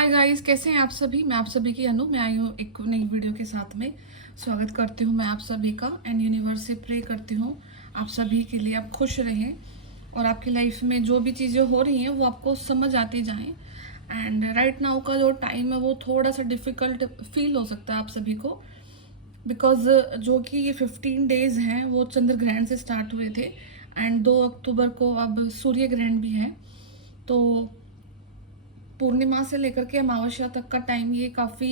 Hi guys, कैसे हैं आप सभी। मैं आप सभी की अनु, मैं आई हूँ एक नई वीडियो के साथ में। स्वागत करती हूँ मैं आप सभी का एंड यूनिवर्स से प्रे करती हूँ आप सभी के लिए आप खुश रहें और आपकी लाइफ में जो भी चीज़ें हो रही हैं वो आपको समझ आती जाएं। एंड राइट नाउ का जो टाइम है वो थोड़ा सा डिफ़िकल्ट फील हो सकता है आप सभी को, बिकॉज जो कि ये 15 डेज हैं वो चंद्र ग्रहण से स्टार्ट हुए थे एंड 2 अक्टूबर को अब सूर्य ग्रहण भी है। तो पूर्णिमा से लेकर के अमावस्या तक का टाइम ये काफ़ी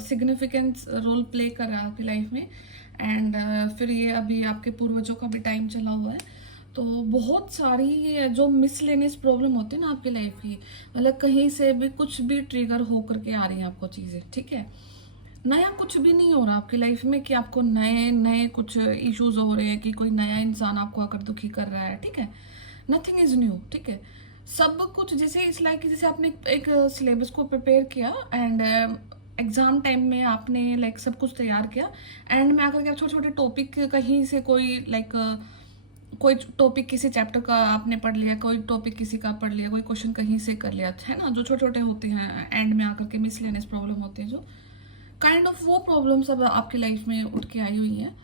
सिग्निफिकेंट रोल प्ले कर रहा है आपकी लाइफ में। एंड फिर ये अभी आपके पूर्वजों का भी टाइम चला हुआ है। तो बहुत सारी जो मिसलेनियस प्रॉब्लम होती है ना आपकी लाइफ की, मतलब कहीं से भी कुछ भी ट्रिगर हो करके आ रही हैं आपको चीज़ें, ठीक है। नया कुछ भी नहीं हो रहा आपकी लाइफ में कि आपको नए नए कुछ इश्यूज हो रहे हैं कि कोई नया इंसान आपको आकर दुखी कर रहा है, ठीक है। नथिंग इज न्यू, ठीक है। सब कुछ जैसे इस लाइक जैसे आपने एक सिलेबस को प्रिपेयर किया एंड एग्जाम टाइम में आपने लाइक सब कुछ तैयार किया एंड में आकर के आप छोटे छोटे टॉपिक कहीं से कोई टॉपिक किसी चैप्टर का आपने पढ़ लिया, कोई टॉपिक किसी का पढ़ लिया, कोई क्वेश्चन कहीं से कर लिया, है ना। जो छोटे छोटे होते हैं एंड में आकर के मिसलेनियस प्रॉब्लम होती है, जो काइंड ऑफ वो प्रॉब्लम्स अब आपकी लाइफ में उठ के आई हुई हैं।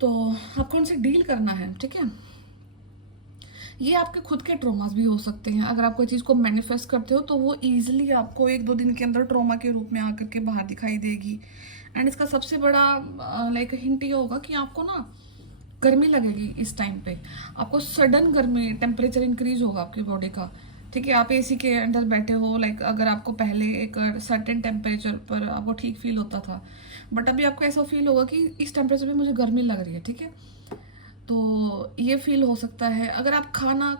तो आपको उनसे डील करना है, ठीक है। ये आपके खुद के ट्रॉमास भी हो सकते हैं। अगर आप कोई चीज़ को मैनिफेस्ट करते हो तो वो ईजिली आपको 1-2 दिन के अंदर ट्रॉमा के रूप में आकर के बाहर दिखाई देगी। एंड इसका सबसे बड़ा लाइक हिंट ये होगा कि आपको ना गर्मी लगेगी इस टाइम पे। आपको सडन गर्मी, टेम्परेचर इंक्रीज होगा आपकी बॉडी का, ठीक है। आप एसी के अंदर बैठे हो, लाइक अगर आपको पहले एक सर्टेन टेम्परेचर पर आपको ठीक फील होता था, बट अभी आपको ऐसा फील होगा कि इस टेम्परेचर पे मुझे गर्मी लग रही है, ठीक है। तो ये फील हो सकता है। अगर आप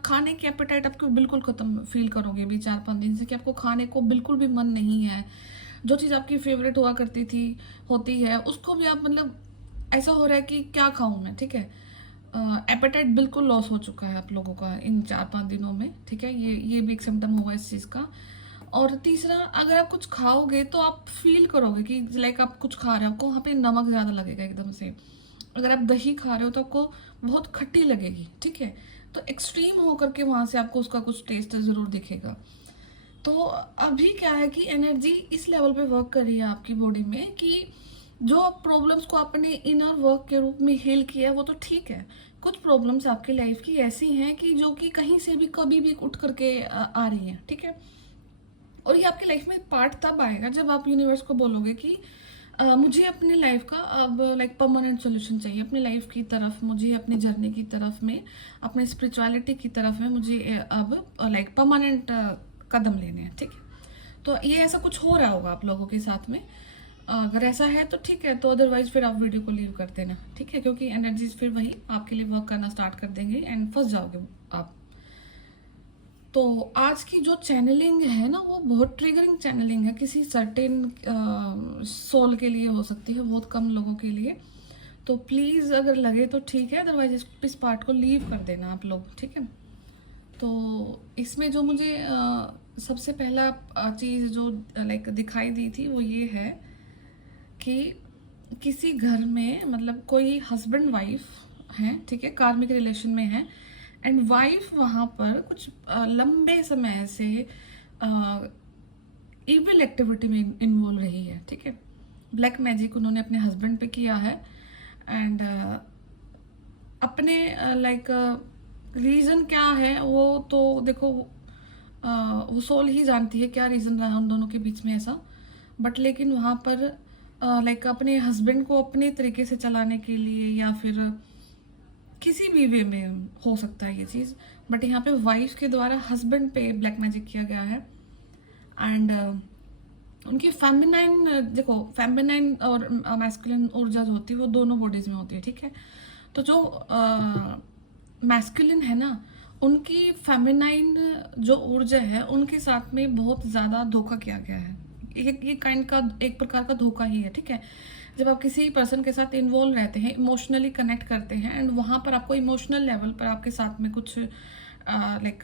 खाने की एपेटाइट आपको बिल्कुल ख़त्म फील करोगे अभी 4-5 दिन से, कि आपको खाने को बिल्कुल भी मन नहीं है। जो चीज़ आपकी फेवरेट हुआ करती थी, होती है, उसको भी आप मतलब ऐसा हो रहा है कि क्या खाऊं मैं, ठीक है। एपेटाइट बिल्कुल लॉस हो चुका है आप लोगों का इन 4-5 दिनों में, ठीक है। ये भी एक सिम्टम होगा इस चीज़ का। और तीसरा, अगर आप कुछ खाओगे तो आप फील करोगे कि लाइक आप कुछ खा रहे हो, आपको वहाँ पे नमक ज़्यादा लगेगा एकदम से। अगर आप दही खा रहे हो तो आपको बहुत खट्टी लगेगी, ठीक है। तो एक्सट्रीम होकर के वहाँ से आपको उसका कुछ टेस्ट ज़रूर दिखेगा। तो अभी क्या है कि एनर्जी इस लेवल पे वर्क कर रही है आपकी बॉडी में कि जो प्रॉब्लम्स को आपने इनर वर्क के रूप में हील किया है वो तो ठीक है। कुछ प्रॉब्लम्स आपकी लाइफ की ऐसी हैं कि जो कि कहीं से भी कभी भी उठ करके आ रही हैं, ठीक है। और ये आपकी लाइफ में पार्ट तब आएगा जब आप यूनिवर्स को बोलोगे कि मुझे अपनी लाइफ का अब लाइक परमानेंट सोल्यूशन चाहिए अपनी लाइफ की तरफ, मुझे अपनी जर्नी की तरफ में, अपनी स्पिरिचुअलिटी की तरफ में मुझे अब लाइक परमानेंट कदम लेने हैं, ठीक है। तो ये ऐसा कुछ हो रहा होगा आप लोगों के साथ में। अगर ऐसा है तो ठीक है, तो अदरवाइज फिर आप वीडियो को लीव कर देना, ठीक है, क्योंकि एनर्जीज फिर वही आपके लिए वर्क करना स्टार्ट कर देंगे एंड फंस जाओगे आप। तो आज की जो चैनलिंग है ना वो बहुत ट्रिगरिंग चैनलिंग है, किसी सर्टेन सोल के लिए हो सकती है, बहुत कम लोगों के लिए। तो प्लीज़ अगर लगे तो ठीक है, अदरवाइज इस पार्ट को लीव कर देना आप लोग, ठीक है। तो इसमें जो मुझे सबसे पहला चीज़ जो लाइक दिखाई दी थी वो ये है कि किसी घर में मतलब कोई हस्बैंड वाइफ हैं, ठीक है, कार्मिक रिलेशन में है एंड वाइफ वहाँ पर कुछ लंबे समय से इविल एक्टिविटी में इन्वॉल्व रही है, ठीक है। ब्लैक मैजिक उन्होंने अपने हस्बैंड पे किया है एंड अपने लाइक रीज़न क्या है वो तो देखो वो सोल ही जानती है क्या रीज़न रहा उन दोनों के बीच में ऐसा। बट लेकिन वहाँ पर लाइक अपने हस्बैंड को अपने तरीके से चलाने के लिए या फिर किसी भी वे में हो सकता है ये चीज़, बट यहाँ पे वाइफ के द्वारा हस्बैंड पे ब्लैक मैजिक किया गया है। एंड उनकी फेमिनाइन, देखो फेमिनाइन और मैस्कुलिन ऊर्जा जो होती है वो दोनों बॉडीज में होती है, ठीक है। तो जो मैस्कुलिन है ना, उनकी फेमिनाइन जो ऊर्जा है उनके साथ में बहुत ज़्यादा धोखा किया गया है। ये काइंड का एक प्रकार का धोखा ही है, ठीक है। जब आप किसी पर्सन के साथ इन्वॉल्व रहते हैं, इमोशनली कनेक्ट करते हैं एंड वहाँ पर आपको इमोशनल लेवल पर आपके साथ में कुछ लाइक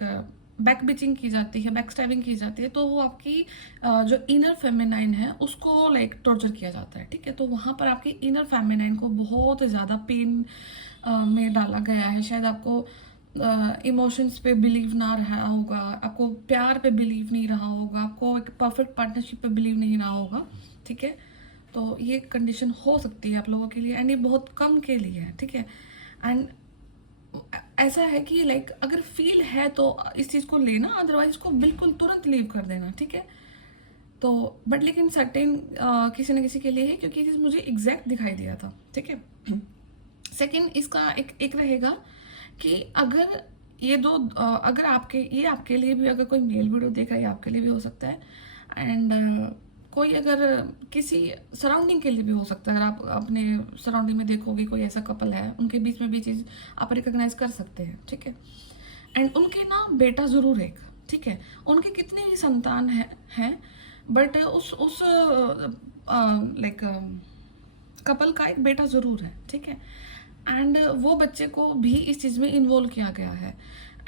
बैक बिचिंग की जाती है, बैक स्टैबिंग की जाती है, तो वो आपकी जो इनर फेमिनाइन है उसको लाइक टॉर्चर किया जाता है, ठीक है। तो वहाँ पर आपकी इनर फेमिनाइन को बहुत ज़्यादा पेन में डाला गया है। शायद आपको इमोशंस पे बिलीव ना रहा होगा, आपको प्यार पे बिलीव नहीं रहा होगा, आपको एक परफेक्ट पार्टनरशिप पे बिलीव नहीं रहा होगा, ठीक है। तो ये कंडीशन हो सकती है आप लोगों के लिए, एंड ये बहुत कम के लिए है, ठीक है। एंड ऐसा है कि लाइक अगर फील है तो इस चीज़ को लेना, अदरवाइज इसको बिल्कुल तुरंत लीव कर देना, ठीक है। तो बट लेकिन सर्टेन किसी न किसी के लिए है, क्योंकि ये चीज़ मुझे एग्जैक्ट दिखाई दिया था, ठीक है। सेकंड इसका एक रहेगा कि अगर ये दो अगर आपके लिए भी, अगर कोई मेल वीडियो देख रहा है, आपके लिए भी हो सकता है, एंड कोई अगर किसी सराउंडिंग के लिए भी हो सकता है। अगर आप अपने सराउंडिंग में देखोगे कोई ऐसा कपल है, उनके बीच में भी चीज़ आप रिकॉग्नाइज कर सकते हैं, ठीक है। एंड उनके ना बेटा ज़रूर है एक, ठीक है। उनके कितने भी संतान हैं, बट उस लाइक कपल का एक बेटा ज़रूर है, ठीक है। एंड वो बच्चे को भी इस चीज़ में इन्वॉल्व किया गया है,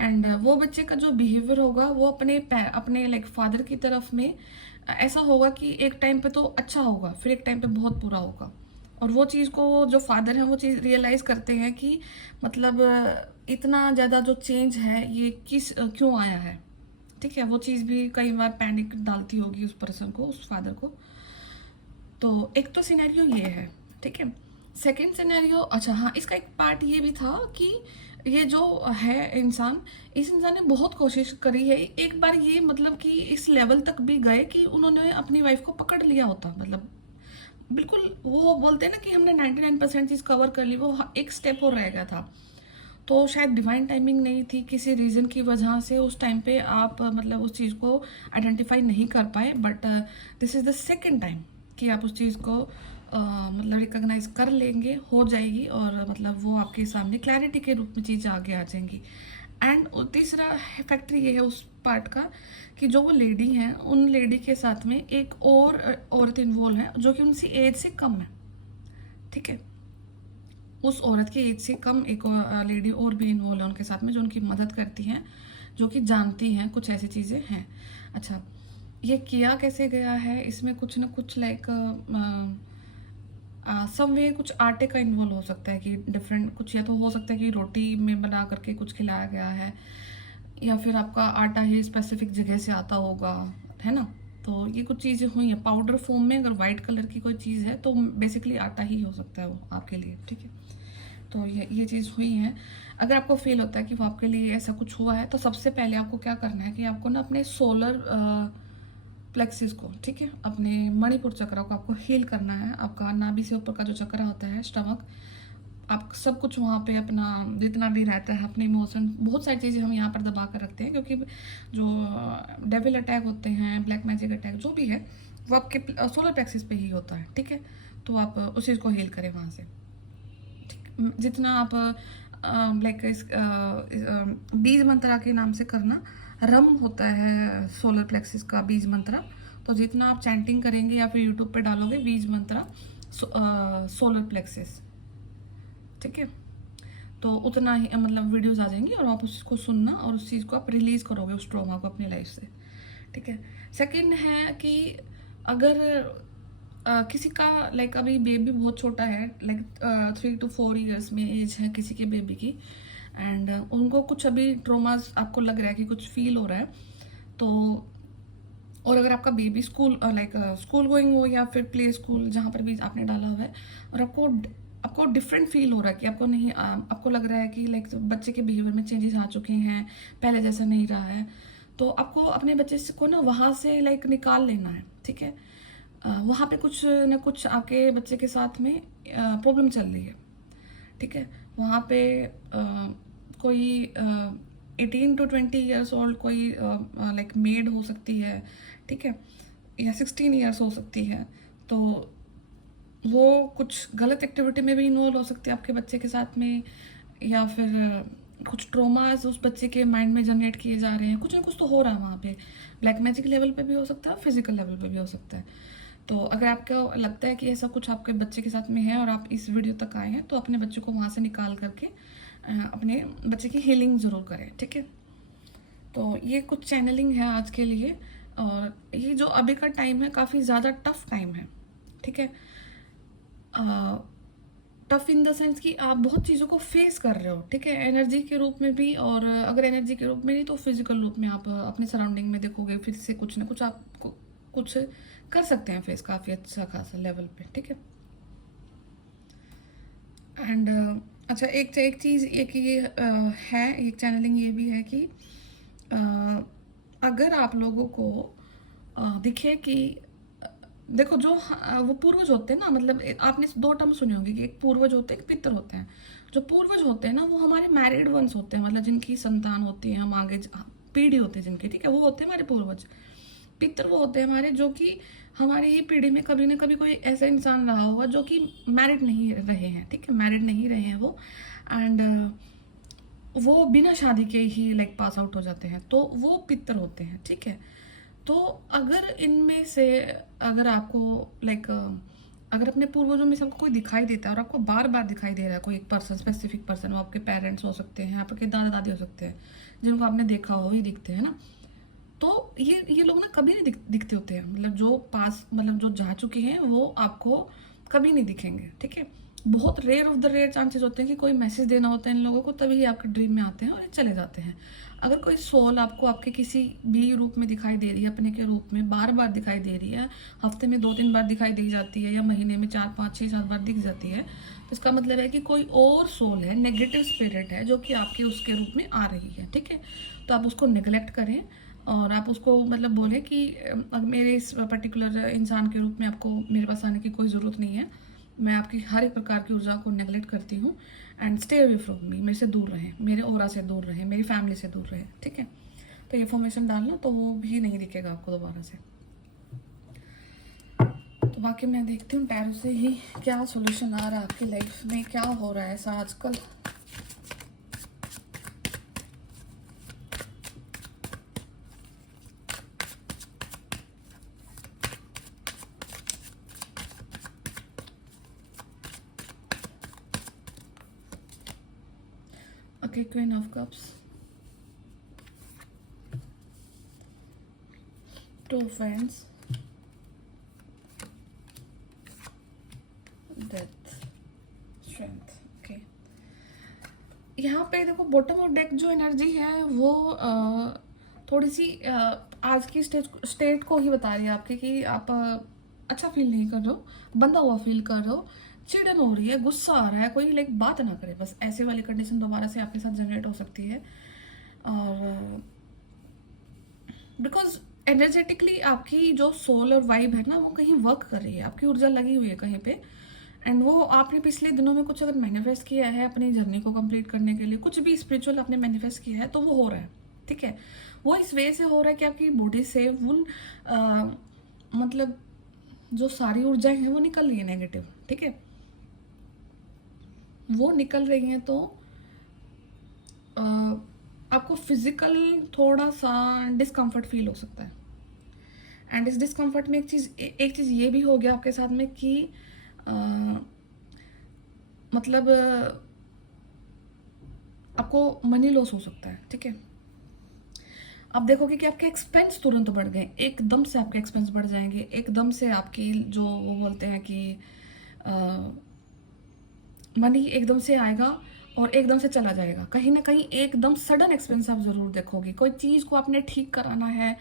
एंड वो बच्चे का जो बिहेवियर होगा वो अपने लाइक फादर की तरफ में ऐसा होगा कि एक टाइम पे तो अच्छा होगा, फिर एक टाइम पे बहुत बुरा होगा। और वो चीज़ को जो फादर हैं वो चीज़ रियलाइज़ करते हैं कि मतलब इतना ज़्यादा जो चेंज है ये क्यों आया है, ठीक है। वो चीज़ भी कई बार पैनिक डालती होगी उस पर्सन को, उस फादर को। तो एक तो सिनेरियो ये है, ठीक है। सेकंड सिनेरियो, अच्छा हाँ, इसका एक पार्ट ये भी था कि ये जो है इस इंसान ने बहुत कोशिश करी है। एक बार ये मतलब कि इस लेवल तक भी गए कि उन्होंने अपनी वाइफ को पकड़ लिया होता, मतलब बिल्कुल वो बोलते हैं ना कि हमने 99% चीज़ कवर कर ली, वो एक स्टेप और रह गया था। तो शायद डिवाइन टाइमिंग नहीं थी, किसी रीज़न की वजह से उस टाइम पे आप मतलब उस चीज़ को आइडेंटिफाई नहीं कर पाए, but this is the second time कि आप उस चीज़ को मतलब रिकॉग्नाइज कर लेंगे, हो जाएगी, और मतलब वो आपके सामने क्लैरिटी के रूप में चीज़ आगे आ जाएंगी। एंड तीसरा फैक्टर ये है उस पार्ट का कि जो वो लेडी हैं, उन लेडी के साथ में एक और औरत इन्वॉल्व है जो कि उनसी एज से कम है, ठीक है। उस औरत की एज से कम एक लेडी और भी इन्वॉल्व है उनके साथ में, जो उनकी मदद करती हैं, जो कि जानती हैं कुछ ऐसी चीज़ें हैं। अच्छा, ये किया कैसे गया है, इसमें कुछ ना कुछ लाइक सम वे कुछ आटे का इन्वॉल्व हो सकता है कि डिफरेंट कुछ, या तो हो सकता है कि रोटी में बना करके कुछ खिलाया गया है, या फिर आपका आटा ही स्पेसिफिक जगह से आता होगा, है ना। तो ये कुछ चीज़ें हुई हैं पाउडर फॉर्म में, अगर वाइट कलर की कोई चीज़ है तो बेसिकली आटा ही हो सकता है वो आपके लिए, ठीक है। तो ये चीज़ हुई है। अगर आपको फील होता है कि वो आपके लिए ऐसा कुछ हुआ है, तो सबसे पहले आपको क्या करना है कि आपको ना अपने सोलर प्लेक्सिस को, ठीक है, अपने मणिपुर चक्र को आपको हील करना है। आपका नाभि से ऊपर का जो चक्र होता है, स्टमक, आप सब कुछ वहाँ पे अपना जितना भी रहता है, अपने इमोशन, बहुत सारी चीज़ें हम यहाँ पर दबा कर रखते हैं, क्योंकि जो डेविल अटैक होते हैं, ब्लैक मैजिक अटैक जो भी है, वो आपके सोलर प्लेक्सिस पे ही होता है, ठीक है। तो आप उस चीज़ को हील करें वहाँ से, ठीक। जितना आप लाइक इस बीज मंत्रा के नाम से करना, रम होता है सोलर प्लेक्सिस का बीज मंत्रा। तो जितना आप चैंटिंग करेंगे या फिर यूट्यूब पे डालोगे बीज मंत्रा सोलर प्लेक्सिस, ठीक है, तो उतना ही मतलब वीडियोस आ जाएंगी और आप उसको सुनना और उस चीज़ को आप रिलीज़ करोगे, उस ट्रॉमा को अपनी लाइफ से, ठीक है। सेकंड है कि अगर किसी का लाइक अभी बेबी बहुत छोटा है, लाइक 3 to 4 ईयर्स में एज है किसी के बेबी की, एंड उनको कुछ अभी ट्रोमास आपको लग रहा है कि कुछ फील हो रहा है, तो और अगर आपका baby school like school going हो या फिर प्ले स्कूल जहाँ पर भी आपने डाला हुआ है, और आपको डिफरेंट फील हो रहा है कि आपको नहीं आपको लग रहा है कि लाइक बच्चे के बिहेवियर में चेंजेस आ चुके हैं, पहले जैसा नहीं रहा है, तो आपको अपने बच्चे को ना वहाँ से लाइक निकाल लेना है, ठीक है। वहाँ पे कुछ न कुछ आपके बच्चे के साथ में प्रॉब्लम चल रही है, ठीक है। वहाँ पे कोई 18 to 20 ईयर्स ओल्ड कोई लाइक मेड हो सकती है, ठीक है, या 16 ईयर्स हो सकती है, तो वो कुछ गलत एक्टिविटी में भी इन्वॉल्व हो सकती है आपके बच्चे के साथ में, या फिर कुछ ट्रोमास उस बच्चे के माइंड में जनरेट किए जा रहे हैं, कुछ ना कुछ तो हो रहा है वहाँ पे। ब्लैक मैजिक लेवल पे भी हो सकता है, फिजिकल लेवल पे भी हो सकता है। तो अगर आपको लगता है कि ऐसा कुछ आपके बच्चे के साथ में है और आप इस वीडियो तक आए हैं, तो अपने बच्चे को वहाँ से निकाल करके अपने बच्चे की हीलिंग ज़रूर करें, ठीक है। तो ये कुछ चैनलिंग है आज के लिए, और ये जो अभी का टाइम है काफ़ी ज़्यादा टफ टाइम है, ठीक है। टफ इन द सेंस कि आप बहुत चीज़ों को फेस कर रहे हो, ठीक है, एनर्जी के रूप में भी, और अगर एनर्जी के रूप में नहीं तो फिजिकल रूप में आप अपने सराउंडिंग में देखोगे, फिर से कुछ ना कुछ आप कुछ कर सकते हैं फेस काफ़ी अच्छा खासा लेवल पे, ठीक है। एंड अच्छा, एक चीज़ एक ये है, एक चैनलिंग ये भी है कि अगर आप लोगों को दिखे कि देखो जो वो पूर्वज होते हैं ना, मतलब आपने दो टर्म सुने होंगे कि एक पूर्वज होते हैं, एक पितर होते हैं। जो पूर्वज होते हैं ना वो हमारे मैरिड वंस होते हैं, मतलब जिनकी संतान होती है, हम आगे पीढ़ी होते हैं जिनके, ठीक है, वो होते हैं हमारे पूर्वज। पितर वो होते हैं हमारे जो कि हमारी ही पीढ़ी में कभी ना कभी कोई ऐसा इंसान रहा होगा जो कि मैरिड नहीं रहे हैं, ठीक है, मैरिड नहीं रहे हैं वो, एंड वो बिना शादी के ही लाइक पास आउट हो जाते हैं, तो वो पितर होते हैं, ठीक है। तो अगर इनमें से अगर आपको लाइक अगर अपने पूर्वजों में से आपको कोई दिखाई देता है और आपको बार बार दिखाई दे रहा है कोई एक पर्सन, स्पेसिफिक पर्सन, वो आपके पेरेंट्स हो सकते हैं, आपके दादा दादी हो सकते हैं, जिनको आपने देखा हो ही दिखते हैं ना, तो ये लोग ना कभी नहीं दिखते होते हैं, मतलब जो पास, मतलब जो जा चुके हैं वो आपको कभी नहीं दिखेंगे, ठीक है। बहुत rare of the rare chances होते हैं कि कोई मैसेज देना होता है इन लोगों को, तभी आपके ड्रीम में आते हैं और ये चले जाते हैं। अगर कोई सोल आपको आपके किसी भी रूप में दिखाई दे रही है, अपने के रूप में बार बार दिखाई दे रही है, हफ्ते में 2-3 बार दिखाई दी जाती है, या महीने में 4-5-6-7 बार दिख जाती है, तो इसका मतलब है कि कोई और सोल है, नेगेटिव स्पिरिट है, जो कि आपके उसके रूप में आ रही है, ठीक है। तो आप उसको निगलेक्ट करें और आप उसको मतलब बोले कि मेरे इस पर्टिकुलर इंसान के रूप में आपको मेरे पास आने की कोई ज़रूरत नहीं है, मैं आपकी हर एक प्रकार की ऊर्जा को नेगलेक्ट करती हूँ, and stay away from me, मेरे से दूर रहें, मेरे ऑरा से दूर रहें, मेरी फैमिली से दूर रहें, ठीक है। तो ये फॉर्मेशन डालना, तो वो भी नहीं दिखेगा आपको दोबारा से। तो बाकी मैं देखती हूँ टैरो से ही क्या सोल्यूशन आ रहा है आपकी लाइफ में, क्या हो रहा है ऐसा आजकल। Okay, Queen of Cups, Two of Wands, Death, Strength। Okay, यहाँ पे देखो बॉटम ऑफ डेक जो एनर्जी है वो थोड़ी सी आज की स्टेट को ही बता रही है आपके कि आप अच्छा फील नहीं कर रहे हो, बंधा हुआ फील कर रहे हो, चिड़न हो रही है, गुस्सा आ रहा है, कोई लाइक बात ना करे, बस ऐसे वाली कंडीशन दोबारा से आपके साथ जनरेट हो सकती है। और बिकॉज एनर्जेटिकली आपकी जो सोल और वाइब है ना वो कहीं वर्क कर रही है, आपकी ऊर्जा लगी हुई है कहीं पे, एंड वो आपने पिछले दिनों में कुछ अगर मैनिफेस्ट किया है अपनी जर्नी को कंप्लीट करने के लिए, कुछ भी स्पिरिचुअल आपने मैनिफेस्ट किया है, तो वो हो रहा है, ठीक है। वो इस वे से हो रहा है कि आपकी बॉडी से उन मतलब जो सारी ऊर्जाएं हैं वो निकल रही है नेगेटिव, ठीक है, वो निकल रही हैं, तो आपको फिजिकल थोड़ा सा डिस्कम्फर्ट फील हो सकता है। एंड इस डिस्कम्फर्ट में एक चीज़ ये भी हो गया आपके साथ में कि मतलब आपको मनी लॉस हो सकता है, ठीक है। आप देखोगे कि आपके एक्सपेंस तुरंत बढ़ गए, एकदम से आपके एक्सपेंस बढ़ जाएंगे, एकदम से आपकी जो वो बोलते हैं कि मनी एकदम से आएगा और एकदम से चला जाएगा, कहीं ना कहीं एकदम सडन एक्सपेंस आप ज़रूर देखोगे। कोई चीज़ को आपने ठीक कराना है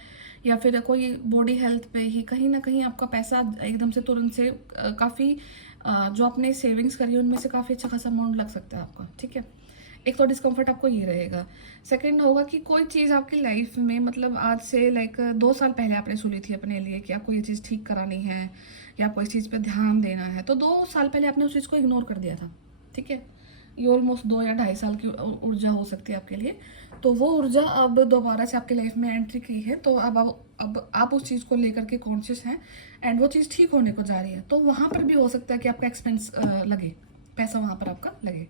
या फिर कोई बॉडी हेल्थ पे ही कहीं ना कहीं आपका पैसा एकदम से तुरंत से काफ़ी जो आपने सेविंग्स करी है उनमें से काफ़ी अच्छा खासा अमाउंट लग सकता है आपका, ठीक है। एक तो डिस्कम्फर्ट आपको ये रहेगा। सेकंड होगा कि कोई चीज़ आपकी लाइफ में मतलब आज से लाइक 2 साल पहले आपने सुनी थी अपने लिए कि आपको ये चीज़ ठीक करानी है या आपको इस चीज़ पे ध्यान देना है, तो 2 साल पहले आपने उस चीज़ को इग्नोर कर दिया था, ठीक है। ये ऑलमोस्ट 2 या 2.5 साल की ऊर्जा हो सकती है आपके लिए। तो वो ऊर्जा अब दोबारा से आपकी लाइफ में एंट्री की है, तो अब आप उस चीज़ को लेकर के कॉन्शियस हैं एंड वो चीज़ ठीक होने को जा रही है, तो वहाँ पर भी हो सकता है कि आपका एक्सपेंस लगे, पैसा वहाँ पर आपका लगे,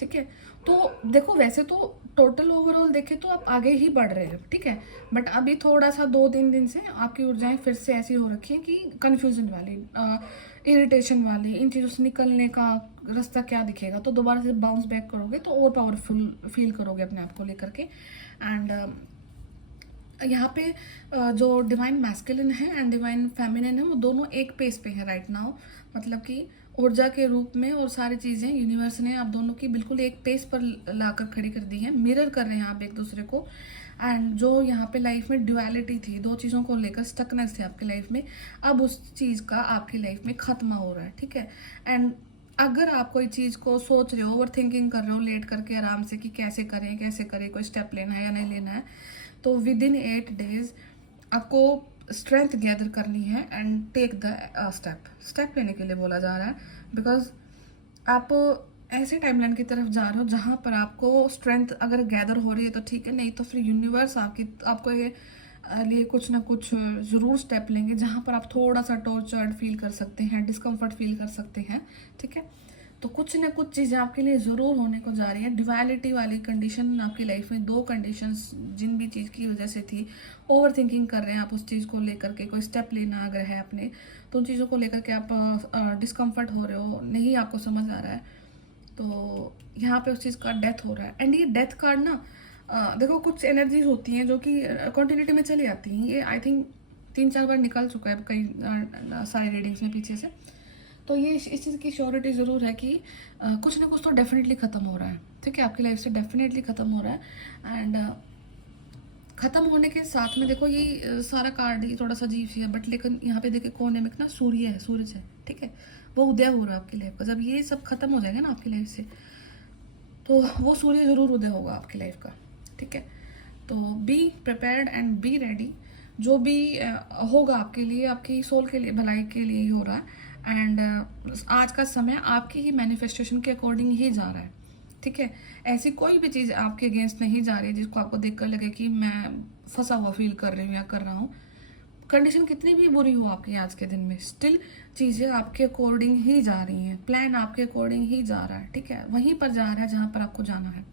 ठीक है। तो देखो वैसे तो टोटल ओवरऑल देखें तो आप आगे ही बढ़ रहे हैं, ठीक है, बट अभी थोड़ा सा 2-3 दिन से आपकी ऊर्जाएं फिर से ऐसी हो रखी हैं कि कन्फ्यूजन वाली, इरिटेशन वाली, इन चीज़ों से निकलने का रास्ता क्या दिखेगा, तो दोबारा से बाउंस बैक करोगे तो और पावरफुल फील करोगे अपने आप को लेकर के। एंड यहाँ पे जो डिवाइन मैस्कुलिन है एंड डिवाइन फेमिनिन है वो दोनों एक पेस पे है राइट नाउ, मतलब कि ऊर्जा के रूप में, और सारी चीज़ें यूनिवर्स ने आप दोनों की बिल्कुल एक पेस पर लाकर खड़ी कर दी है, मिरर कर रहे हैं आप एक दूसरे को। एंड जो यहाँ पे लाइफ में ड्युअलिटी थी, दो चीज़ों को लेकर स्टकनेस थी आपकी लाइफ में, अब उस चीज़ का आपकी लाइफ में खत्म हो रहा है, ठीक है। एंड अगर आप कोई चीज़ को सोच रहे हो, ओवर थिंकिंग कर रहे हो लेट करके आराम से कि कैसे करें, कोई स्टेप लेना है या नहीं लेना है, तो विद इन 8 डेज आपको स्ट्रेंथ गैदर करनी है एंड टेक द स्टेप लेने के लिए बोला जा रहा है। बिकॉज आप ऐसे टाइमलाइन की तरफ जा रहे हो जहाँ पर आपको स्ट्रेंथ अगर गैदर हो रही है तो ठीक है, नहीं तो फिर यूनिवर्स आपको ये लिए कुछ ना कुछ ज़रूर स्टेप लेंगे जहाँ पर आप थोड़ा सा टॉर्चर्ड फील कर सकते हैं, डिस्कम्फर्ट फील कर सकते हैं, ठीक है। तो कुछ ना कुछ चीज़ें आपके लिए ज़रूर होने को जा रही है। ड्युअलिटी वाली कंडीशन आपकी लाइफ में, दो कंडीशंस जिन भी चीज़ की वजह से थी, ओवर थिंकिंग कर रहे हैं आप उस चीज़ को लेकर के, कोई स्टेप लेना अगर है अपने, तो उन चीज़ों को लेकर के आप डिस्कम्फर्ट हो रहे हो, नहीं आपको समझ आ रहा है, तो यहाँ पे उस चीज़ का डेथ हो रहा है। एंड ये डेथ कार्ड ना, देखो कुछ एनर्जीज होती हैं जो कि कंटिन्यूटी में चली आती हैं, ये आई थिंक 3-4 बार निकल चुका है कई सारे रीडिंग्स में पीछे से। तो ये इस चीज़ की श्योरिटी ज़रूर है कि कुछ ना कुछ तो डेफिनेटली ख़त्म हो रहा है, ठीक है, आपकी लाइफ से डेफिनेटली ख़त्म हो रहा है। एंड ख़त्म होने के साथ में देखो ये सारा कार्ड ही थोड़ा सा अजीब सी है, बट लेकिन यहाँ पे देखिए कोने में ना सूरज है, ठीक है, वो उदय हो रहा है आपकी लाइफ का। जब ये सब खत्म हो जाएगा ना आपकी लाइफ से, तो वो सूर्य ज़रूर उदय होगा आपकी लाइफ का, ठीक है। तो be prepared and be ready, जो भी होगा आपके लिए, आपकी सोल के लिए, भलाई के लिए ही हो रहा है। एंड आज का समय आपकी ही मैनिफेस्टेशन के अकॉर्डिंग ही जा रहा है, ठीक है। ऐसी कोई भी चीज़ आपके अगेंस्ट नहीं जा रही है जिसको आपको देखकर लगे कि मैं फंसा हुआ फील कर रही हूँ या कर रहा हूँ। कंडीशन कितनी भी बुरी हो आपकी आज के दिन में, स्टिल चीज़ें आपके अकॉर्डिंग ही जा रही हैं, प्लान आपके अकॉर्डिंग ही जा रहा है, ठीक है, वहीं पर जा रहा है जहाँ पर आपको जाना है।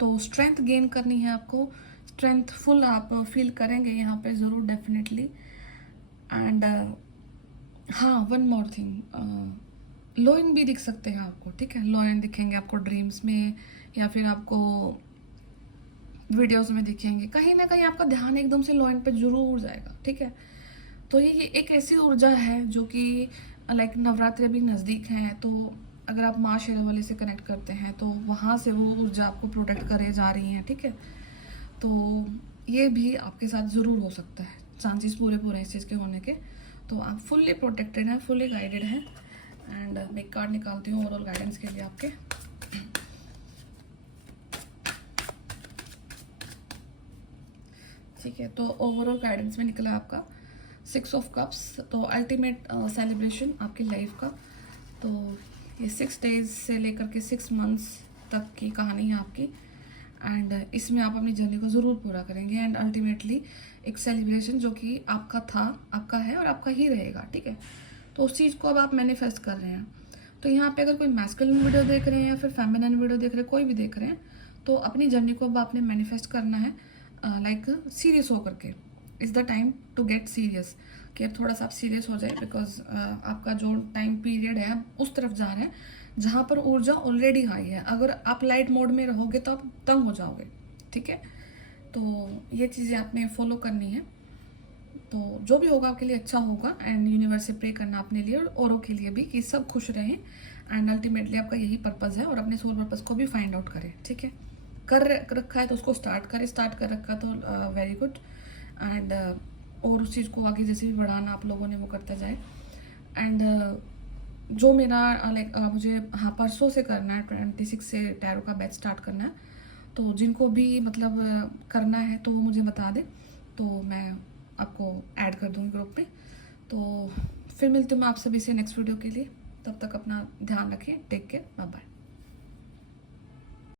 तो स्ट्रेंथ गेन करनी है आपको, स्ट्रेंथफुल आप फील करेंगे यहाँ पे ज़रूर डेफिनेटली। एंड हाँ, वन मोर थिंग, लोइन भी दिख सकते हैं आपको, ठीक है, लोइन दिखेंगे आपको ड्रीम्स में, या फिर आपको वीडियोस में दिखेंगे, कहीं ना कहीं आपका ध्यान एकदम से लोइन पे जरूर जाएगा, ठीक है। तो ये एक ऐसी ऊर्जा है जो कि लाइक नवरात्रि अभी नज़दीक हैं, तो अगर आप माँ शेरावाली से कनेक्ट करते हैं तो वहाँ से वो ऊर्जा आपको प्रोटेक्ट करे जा रही हैं, ठीक है। तो ये भी आपके साथ ज़रूर हो सकता है, चांसेस पूरे इस चीज़ के होने के। तो आप फुल्ली प्रोटेक्टेड हैं, फुल्ली गाइडेड हैं। एंड मैं एक कार्ड निकालती हूँ ओवरऑल गाइडेंस के लिए आपके। ठीक है, तो ओवरऑल गाइडेंस में निकला आपका 6 ऑफ कप्स, तो अल्टीमेट सेलिब्रेशन आपकी लाइफ का। तो ये 6 डेज से लेकर के 6 मंथ्स तक की कहानी है आपकी। एंड इसमें आप अपनी जर्नी को ज़रूर पूरा करेंगे एंड अल्टीमेटली एक सेलिब्रेशन जो कि आपका था, आपका है और आपका ही रहेगा, ठीक है। तो उस चीज़ को अब आप मैनिफेस्ट कर रहे हैं। तो यहाँ पे अगर कोई मैस्कुलिन वीडियो देख रहे हैं या फिर फेमिनिन वीडियो देख रहे हैं, कोई भी देख रहे हैं, तो अपनी जर्नी को अब आपने मैनिफेस्ट करना है, लाइक सीरियस होकर के। Is the time to get serious, कि अब थोड़ा सा आप सीरियस हो जाए, बिकॉज आपका जो टाइम पीरियड है उस तरफ जा रहे हैं जहाँ पर ऊर्जा ऑलरेडी हाई है। अगर आप लाइट मोड में रहोगे तो आप तंग हो जाओगे, ठीक है। तो ये चीज़ें आपने फॉलो करनी है। तो जो भी होगा आपके लिए अच्छा होगा। एंड यूनिवर्स से प्रे करना अपने लिए और औरों के लिए भी कि सब खुश रहें। एंड अल्टीमेटली आपका यही पर्पज़ है, और अपने सोल पर्पज़ को भी फाइंड आउट करें, ठीक है। कर रखा है तो उसको स्टार्ट कर रखा तो वेरी गुड। एंड और उस चीज़ को आगे जैसे भी बढ़ाना आप लोगों ने वो करते जाए। एंड जो मेरा लाइक मुझे हाँ परसों से करना है, 26 से टैरो का बैच स्टार्ट करना है। तो जिनको भी मतलब करना है तो वो मुझे बता दे, तो मैं आपको ऐड कर दूँगी ग्रुप में। तो फिर मिलती हूँ मैं आप सभी से नेक्स्ट वीडियो के लिए। तब तक अपना ध्यान रखें, टेक केयर, बाय बाय।